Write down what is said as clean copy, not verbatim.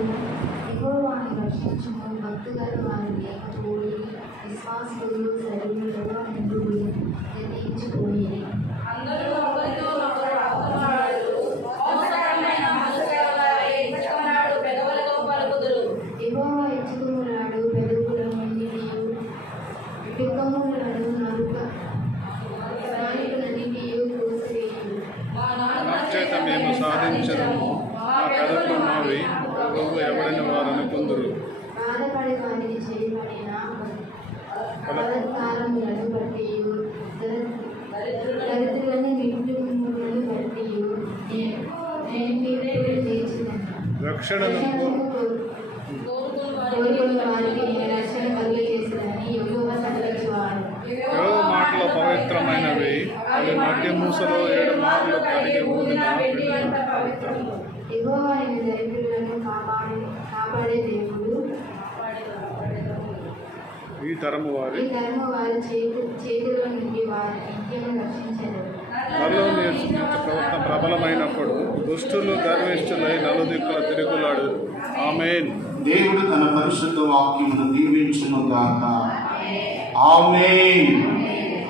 యెహోవాను రక్షించుము, భక్తిగల వారిని తోడి విశ్వాసులు శరీరులలో నిండుడి నిర్ణయించుకోయిరి. యెహోవా ఎత్తుకున్నాడు పెదవులన్నిటియు, దుఃఖములను నాలుకలన్నిటియు కోసివేయు. చేత మేము సాధించదము, మా పెదవులు మావి, ప్రభువు ఎవడని వారు అనుకుందురు. బాధపడి వారికి చేయబడిన బలాత్కారములను బట్టియు దరిద్రులను వింటుములను బట్టియు నేను తీర్పులు తీర్చుదను. రక్షణను కోరుకుని వారికి నేను రక్షణ కలుగజేసేదని యెహోవా సెలవిచ్చువాడు. యెహోవా మాటలు పవిత్రమైనవి, అవి మధ్య మూసలో 7 మార్లు కలిగి ఊదిన యెహోవా నిన్ను దరిద్రులను కాపాడే దేవుడు. ఈ తరము వారి చేతిలో నుండి వారి నిత్యము రక్షించదు. త్వరలో నేర్చుకున్న ప్రవర్తన ప్రబలమైనప్పుడు దుష్టులు గర్విష్ఠులై నలుదిక్కుల తిరుగులాడు. ఆమేన్. దేవుడు తన పరిశుద్ధ వాక్యమును దీవించును గాక. ఆమేన్.